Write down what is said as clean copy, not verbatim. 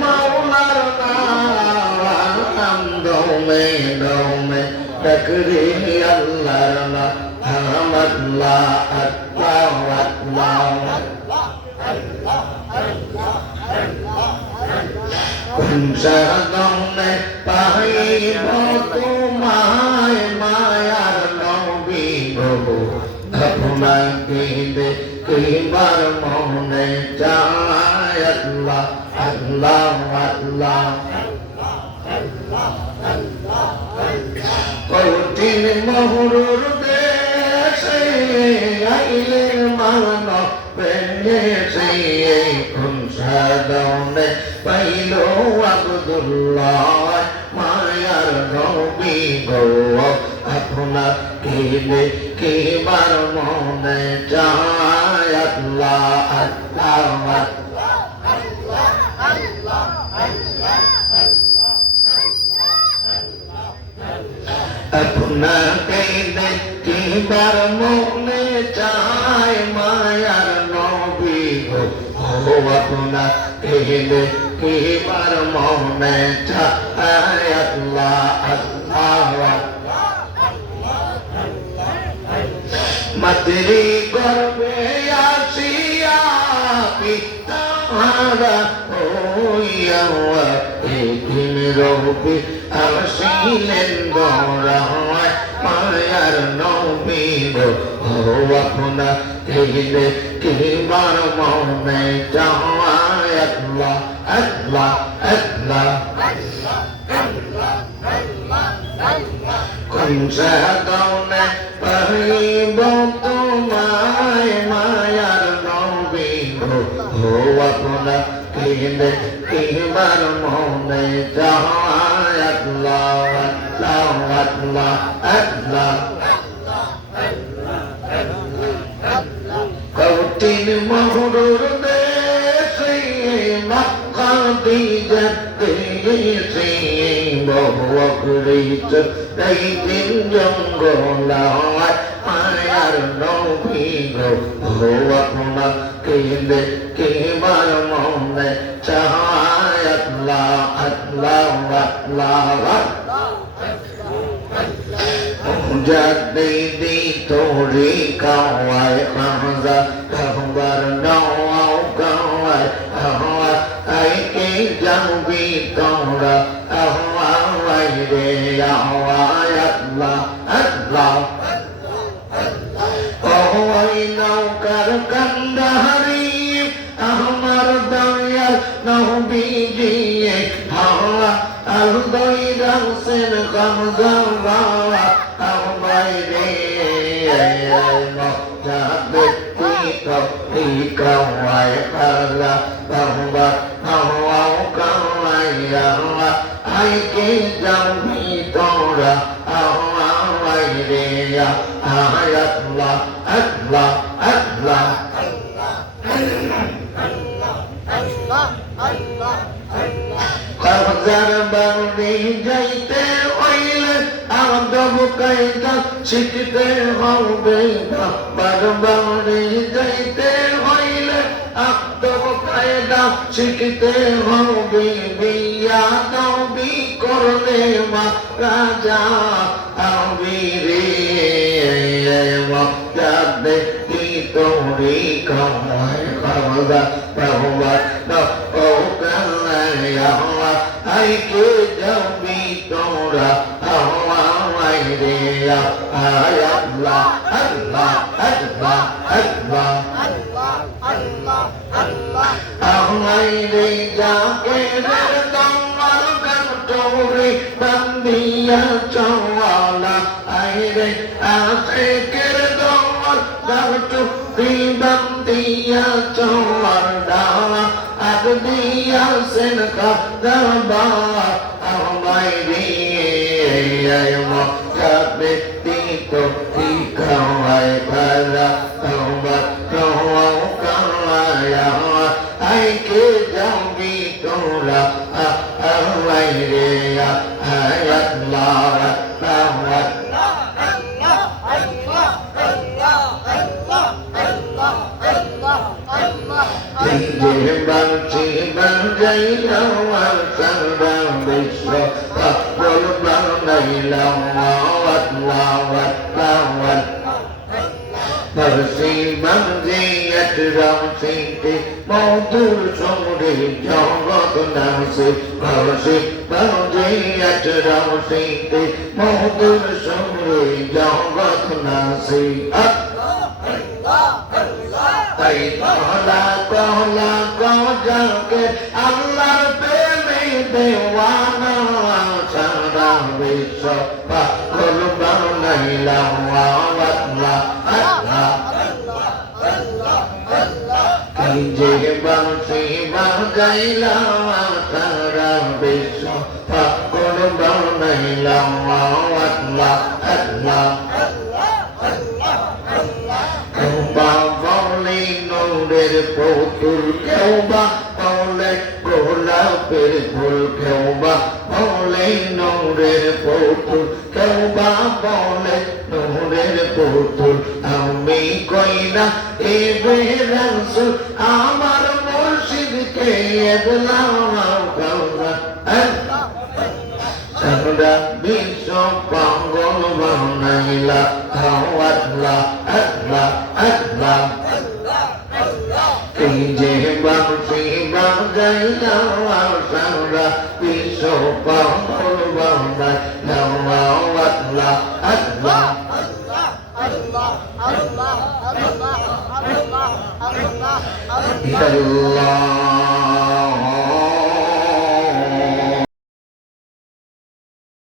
মাওলার নাম দমে দমে তকরি আল্লাহর নাম আল্লাহ আল্লাহ কোন সাদমে পাইব তোমায় মায়ার নবী গো আপনাকে দেখিবার মনে চায় আল্লাহ আল্লাহ আল্লাহ কঠিন মহুরুর দেশে আইলে মানব পেয়েছে কোন সাদমে পাইল আব্দুল্লাহ মায়ার নবী গো আপনাকে দেখিবার মনে চায় আল্লাহ আল্লাহ আপনাকে দেখিবার মনে চায় মায়ার নবী গো আপনাকে দেখিবার মনে চায় আল্লাহ আল্লাহ মাতৃ গর্ভে আসিয়া পিতা হইয়া একদিন রবি আসিলেন দৌড়ায় মায়ার নবী গো আপনাকে দেখিবার মনে চায় আল্লাহ আল্লাহ আল্লাহ কোন সাদমে পাইব তোমায় মায়ার নবী গো আপনাকে দেখিবার মনে চায় আল্লাহ আল্লাহ আল্লাহ আল্লাহ কঠিন মহুরুর দেশে মক্কা দিতে বহু অকৃত এই দিন জঙ্গলায় মায়ার নবী গো আপনাকে দেখিবার মনে চায় আল্লাহ আল্লাহ আল্লাহ জাদি তোরি কাওয়ায় হামজা খবর নাও কাওয়ায় আহওয়া আইকে জানবি তোরা আহওয়াই রে আহওয়ায় আল্লাহ আল্লাহ ওই নৌকার কান্দাহারি আমার দয়াল নবীজি হাওয়া আল দইরা হোসেন কামজা বাবা আহওয়াই রে মজাবে কাওয়ায় আল্লাহ বাবা আহওয়াও কাওয়ায় আহওয়া আইকে যাবি তোরা আহওয়াই রে আল্লাহ আল্লাহ আল্লাহ কবজার বাউরি যাইতে হইলে আদব কায়দা শিখতে হবে বাবার বাউরি যাইতে হইলে আদব কায়দা শিখতে হবে বিয়া নবী করলে মা রাজা আবি রে মক্কাতে কি তোরি কামায় বাবা বাবা না ও কানায়া আইকে যাবি তোরা আওয়াই রে আল্লাহ আল্লাহ আল্লাহ আল্লাহ আল্লাহ আল্লাহ আওয়াই রে যাকে রে তোমার কামটোরি বান্দিয়া চওয়ালা আই রে আশিকের দোয়ার কামটোরি বান্দিয়া চওয়ার দাওয়া আগ দিয়া সেন কাদবা আমায় রে মক্কাতে তো কাওয়ায় ভালা তোমার কাওয়াও কাওয়ায়া আইকে যাবি তোরা আমায় রে আল্লাহ আল্লাহ যে বাঁচি বাজাইল গাইলাম আর সারা বিশ্ব পাগল বানাইলাম আল্লাহ আল্লাহ Farsi Manziyat Ramsinte Maudur Sumri Jagat Nasi Farsi Manziyat Ramsinte Maudur Sumri Jagat Nasi Ay Tola Tola Koja Ke Allah Peme Dewana Sara Vishwa Pakul Banayla Wawatla যে বাঁশি বাজাইলাম সারা বিশ্ব পাগল বানাইলাম আল্লাহ আল্লাহ কেউবা বলে নূরের পুতুল কেউবা বলে গোলাপের ফুল কেউবা বলে নূরের পুতুল কেউবা বলে নূরের পুতুল আমি কইনা এ বেরাসুল আমার মুর্শিদকে এদলাম সারা বিশ্ব পাগল বানাইলা আল্লাহ আল্লাহ আল্লাহ এই যে বাঁশি বাজাইলাম সারা বিশ্ব পাগল বানাইলাম আল্লাহ আল্লাহ Allah